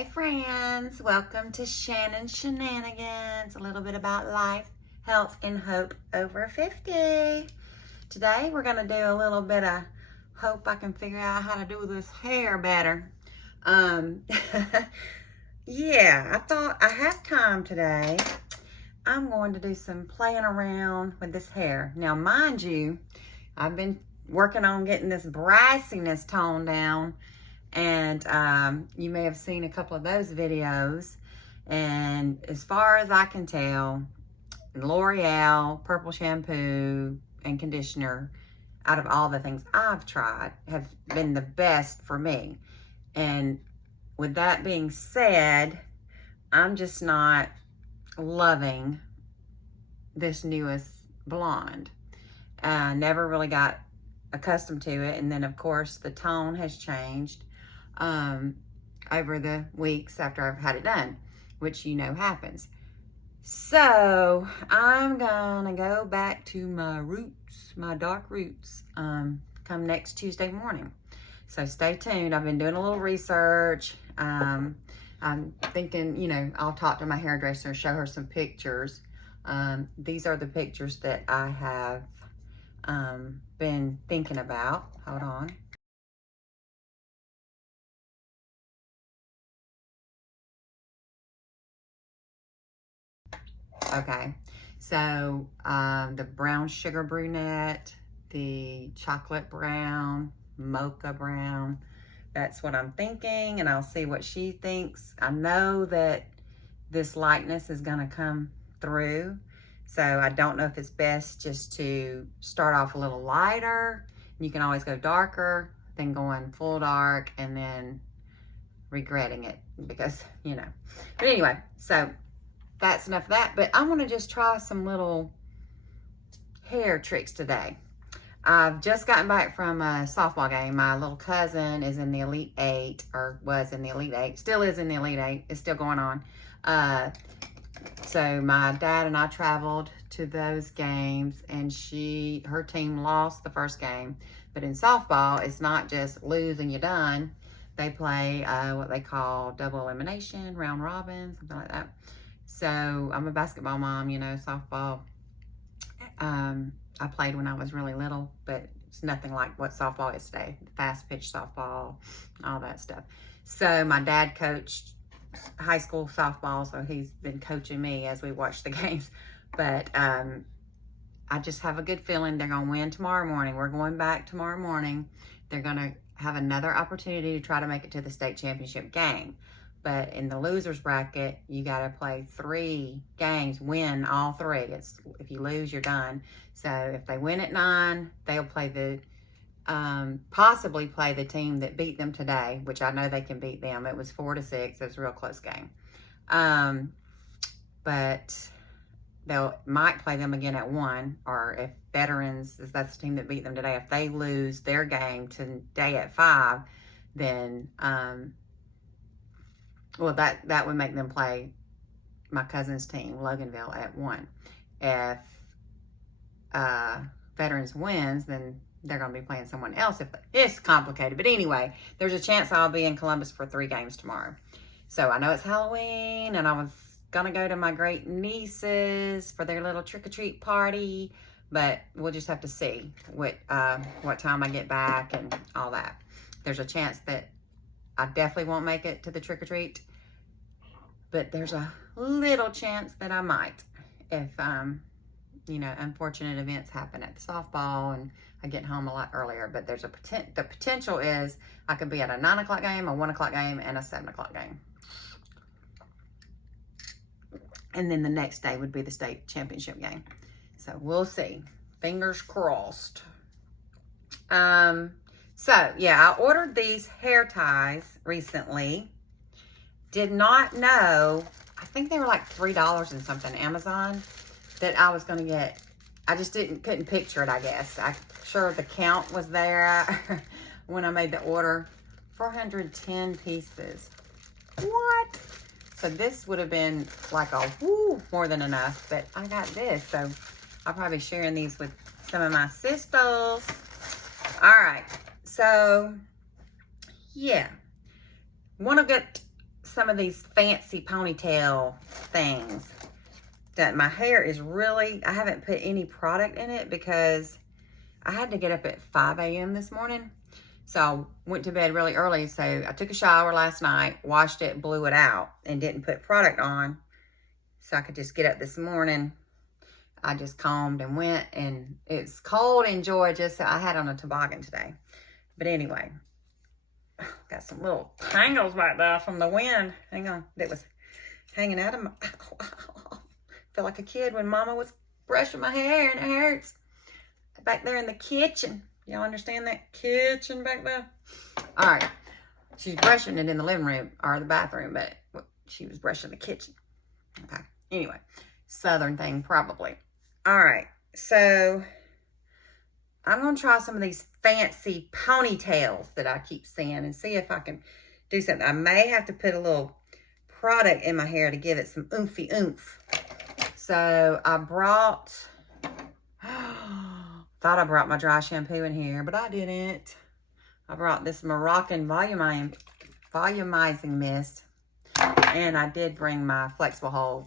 Hey friends, welcome to Shanon Shenanigans, a little bit about life, health, and hope over 50. Today we're gonna do a little bit of hope I can figure out how to do this hair better. Yeah, I thought I have time today. I'm going to do some playing around with this hair. Now mind you, I've been working on getting this brassiness toned down, and you may have seen a couple of those videos. And as far as I can tell, L'Oreal purple shampoo and conditioner, out of all the things I've tried, have been the best for me. And with that being said, I'm just not loving this newest blonde. I never really got accustomed to it, and then of course the tone has changed over the weeks after I've had it done, which you know happens. So I'm gonna go back to my roots, my dark roots, come next Tuesday morning. So stay tuned. I've been doing a little research. I'm thinking, you know, I'll talk to my hairdresser, show her some pictures. These are the pictures that I have been thinking about. Hold on. Okay, so the brown sugar brunette, the chocolate brown, mocha brown, that's what I'm thinking, and I'll see what she thinks. I know that this lightness is gonna come through, so I don't know if it's best just to start off a little lighter. You can always go darker, then going full dark, and then regretting it because, you know. But anyway, so that's enough of that. But I want to just try some little hair tricks today. I've just gotten back from a softball game. My little cousin is in the Elite Eight, or was in the Elite Eight, still is in the Elite Eight. It's still going on. So my dad and I traveled to those games, and her team lost the first game. But in softball, it's not just lose and you're done. They play what they call double elimination, round robin, something like that. So I'm a basketball mom, you know, softball. I played when I was really little, but it's nothing like what softball is today. Fast pitch softball, all that stuff. So my dad coached high school softball, so he's been coaching me as we watch the games. But I just have a good feeling they're going to win tomorrow morning. We're going back tomorrow morning. They're going to have another opportunity to try to make it to the state championship game. But in the loser's bracket, you got to play 3 games, win all 3. If you lose, you're done. So if they win at 9, they'll play possibly play the team that beat them today, which I know they can beat them. It was 4-6. It was a real close game. But might play them again at 1, or if Veterans, if that's the team that beat them today, if they lose their game today at 5, then well, that would make them play my cousin's team, Loganville, at 1. If Veterans wins, then they're going to be playing someone else. It's complicated. But anyway, there's a chance I'll be in Columbus for 3 games tomorrow. So I know it's Halloween, and I was going to go to my great nieces for their little trick-or-treat party. But we'll just have to see what time I get back and all that. There's a chance that I definitely won't make it to the trick-or-treat, but there's a little chance that I might if, you know, unfortunate events happen at the softball and I get home a lot earlier. But there's the potential is I could be at a 9 o'clock game, a 1 o'clock game, and a 7 o'clock game. And then the next day would be the state championship game. So we'll see. Fingers crossed. So, yeah, I ordered these hair ties recently. Did not know, I think they were like $3 and something, Amazon, that I was going to get. I just couldn't picture it, I guess. I'm sure the count was there when I made the order. 410 pieces. What? So this would have been like more than enough, but I got this. So I'll probably be sharing these with some of my sisters. All right. So, yeah. Want to get some of these fancy ponytail things. That my hair is really, I haven't put any product in it because I had to get up at 5 a.m. this morning. So I went to bed really early. So I took a shower last night, washed it, blew it out, and didn't put product on. So I could just get up this morning. I just combed and went, and it's cold in Georgia, so I had on a toboggan today. But anyway, got some little tangles back there from the wind. Hang on, that was hanging out of my, feel like a kid when Mama was brushing my hair and it hurts. Back there in the kitchen. Y'all understand that? Kitchen back there. All right. She's brushing it in the living room or the bathroom, but she was brushing the kitchen. Okay. Anyway, Southern thing probably. All right. So I'm going to try some of these fancy ponytails that I keep seeing and see if I can do something. I may have to put a little product in my hair to give it some oomphy oomph. So I brought, thought I brought my dry shampoo in here, but I didn't. I brought this Moroccan volumizing mist, and I did bring my flexible hold.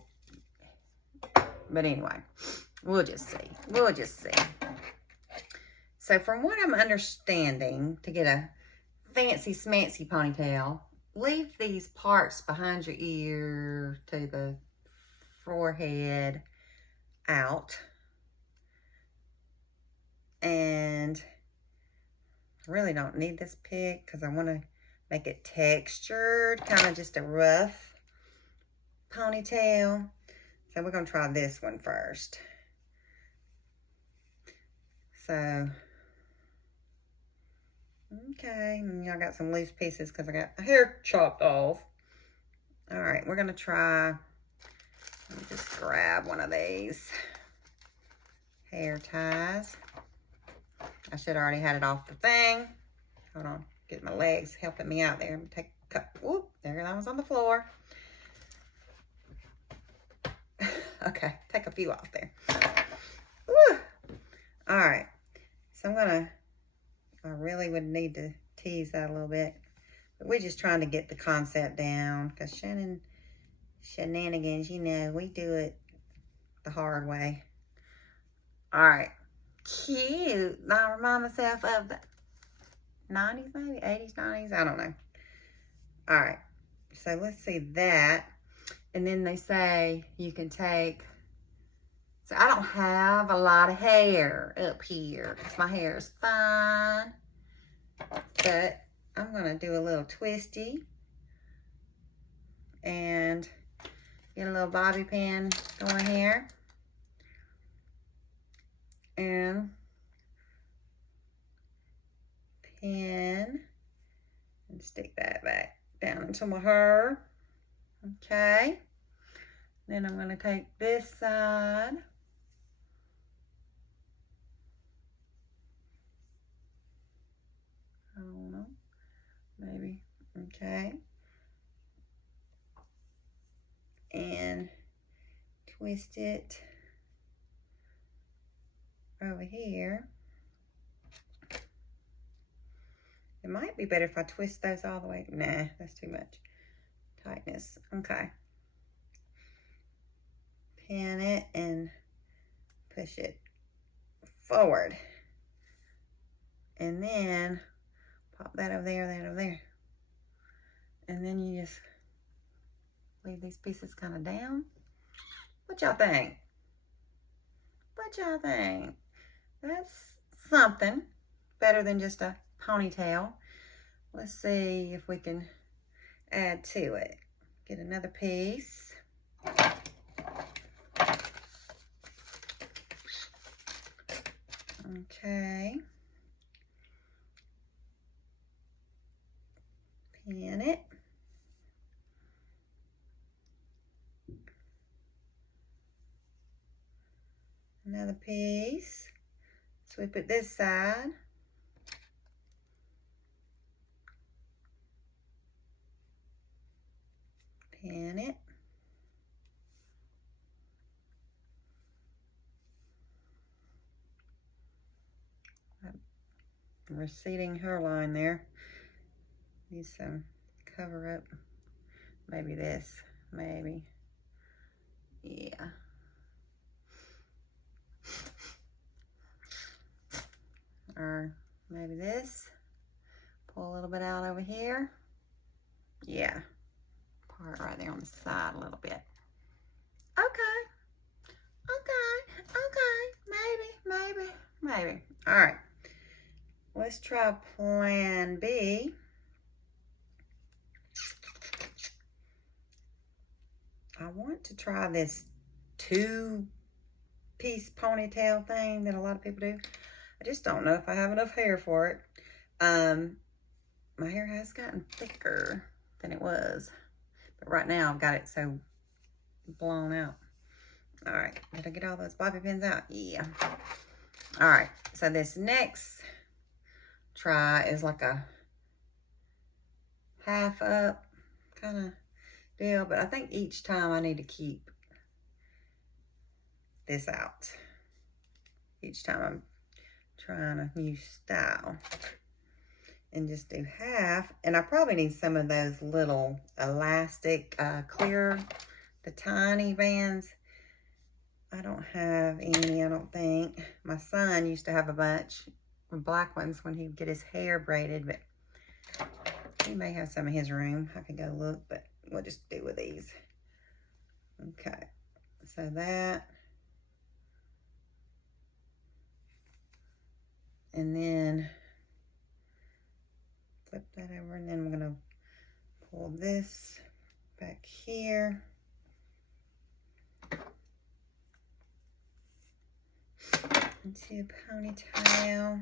But anyway, we'll just see. We'll just see. So from what I'm understanding, to get a fancy smancy ponytail, leave these parts behind your ear to the forehead out, and I really don't need this pick because I want to make it textured, kind of just a rough ponytail. So we're going to try this one first. So okay, and y'all got some loose pieces because I got my hair chopped off. All right, we're going to try. Let me just grab one of these hair ties. I should have already had it off the thing. Hold on, get my legs helping me out there. Take a cut. Whoop, there, that was on the floor. Okay, take a few off there. Woo. All right, so I really would need to tease that a little bit. But we're just trying to get the concept down because Shenanigans, you know, we do it the hard way. All right. Cute. I remind myself of the 90s, maybe 80s, 90s. I don't know. All right. So let's see that. And then they say you can take, so I don't have a lot of hair up here because my hair is fine. But I'm going to do a little twisty and get a little bobby pin going here. And pin and stick that back down into my hair. Okay. Then I'm going to take this side. I don't know. Maybe. Okay. And twist it over here. It might be better if I twist those all the way. Nah, that's too much tightness. Okay. Pin it and push it forward. And then pop that over there, that over there. And then you just leave these pieces kind of down. What y'all think? What y'all think? That's something better than just a ponytail. Let's see if we can add to it. Get another piece. Okay. Pin it. Another piece. So we put this side. Pin it. Receding hairline there. Use some cover up maybe this, maybe. Yeah. Or maybe this. Pull a little bit out over here. Yeah. Part right there on the side a little bit. Okay. Maybe. All right. Let's try plan B. I want to try this 2-piece ponytail thing that a lot of people do. I just don't know if I have enough hair for it. My hair has gotten thicker than it was, but right now I've got it so blown out. All right, did I get all those bobby pins out? Yeah. All right, so this next try is like a half up kind of deal, but I think each time I need to keep this out. Each time I'm trying a new style. And just do half. And I probably need some of those little elastic clear, the tiny bands. I don't have any, I don't think. My son used to have a bunch of black ones when he'd get his hair braided, but he may have some in his room. I could go look, but we'll just do with these. Okay, so that. And then flip that over, and then I'm gonna pull this back here. Into a ponytail.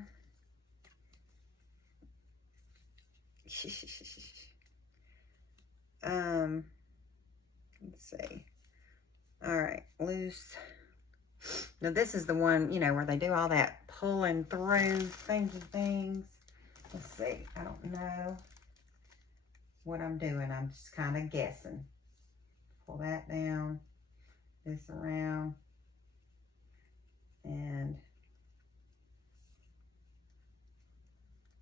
Let's see. All right, loose. Now this is the one, you know, where they do all that pulling through things. Let's see, I don't know what I'm doing. I'm just kind of guessing. Pull that down, this around, and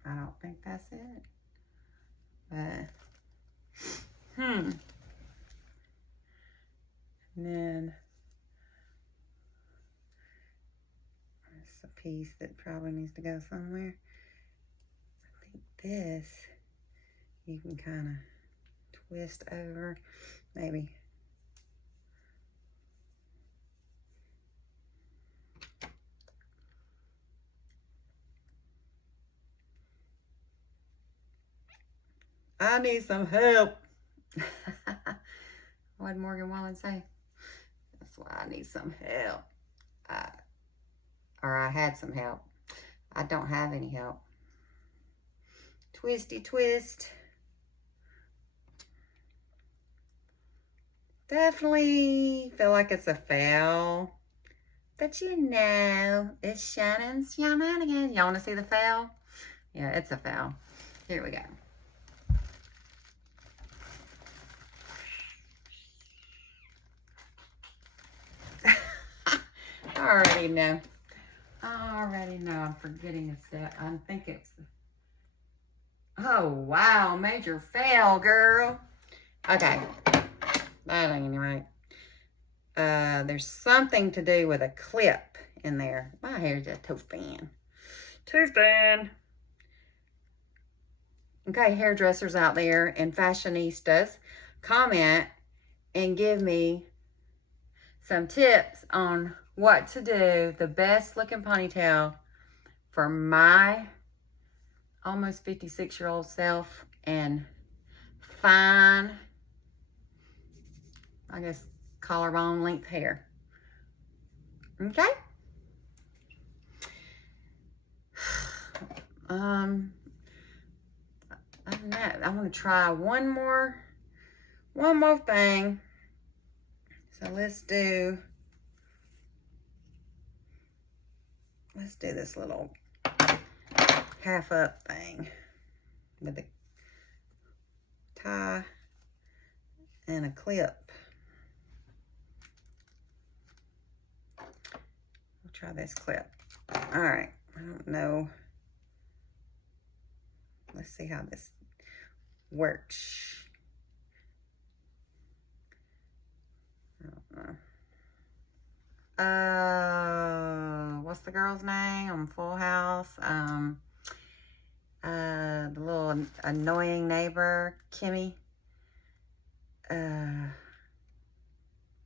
I don't think that's it. But, and then it's a piece that probably needs to go somewhere. I think this, you can kind of twist over, maybe. I need some help. What did Morgan Wallen say? That's why I need some help. Or I had some help. I don't have any help. Twisty twist. Definitely feel like it's a fail. But you know, it's Shenanigans. Shenanigans. Y'all want to see the fail? Yeah, it's a fail. Here we go. I already know. I'm forgetting a step. I think it's. Oh, wow. Major fail, girl. Okay. That ain't right. There's something to do with a clip in there. My hair's just too-thin. Too-thin. Okay, hairdressers out there and fashionistas, comment and give me some tips on what to do, the best looking ponytail for my almost 56-year-old self and fine, I guess, collarbone length hair. Okay? Other than that, I'm gonna try one more thing. So let's do this little half up thing with a tie and a clip. We'll try this clip. All right, I don't know. Let's see how this works. What's the girl's name on Full House? The little annoying neighbor, Kimmy.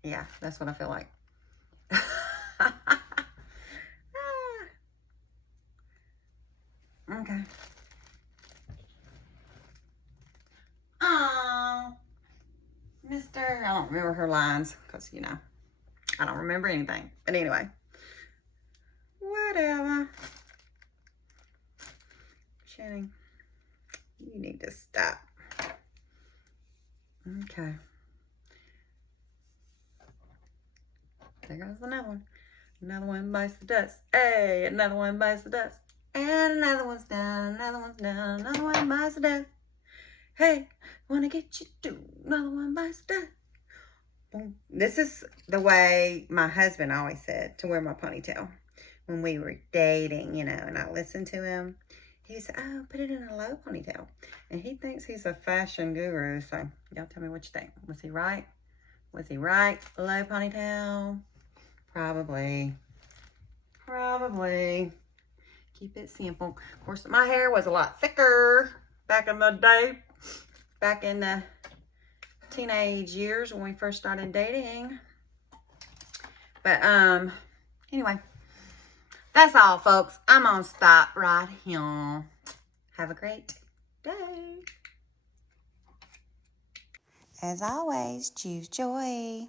Yeah, that's what I feel like. Okay. Oh, Mr. I don't remember her lines because, you know, I don't remember anything. But anyway, whatever. Shannon, you need to stop. Okay. There goes another one. Another one bites the dust. Hey, another one bites the dust. And another one's down, another one's down, another one bites the dust. Hey, wanna get you too. Another one bites the dust. Boom. This is the way my husband always said to wear my ponytail when we were dating, you know, and I listened to him. He said, oh, put it in a low ponytail. And he thinks he's a fashion guru. So y'all tell me what you think. Was he right? Was he right? Low ponytail? Probably. Probably. Keep it simple. Of course, my hair was a lot thicker back in the day. Back in the teenage years when we first started dating. But, anyway. That's all, folks. I'm gonna stop right here. Have a great day. As always, choose joy.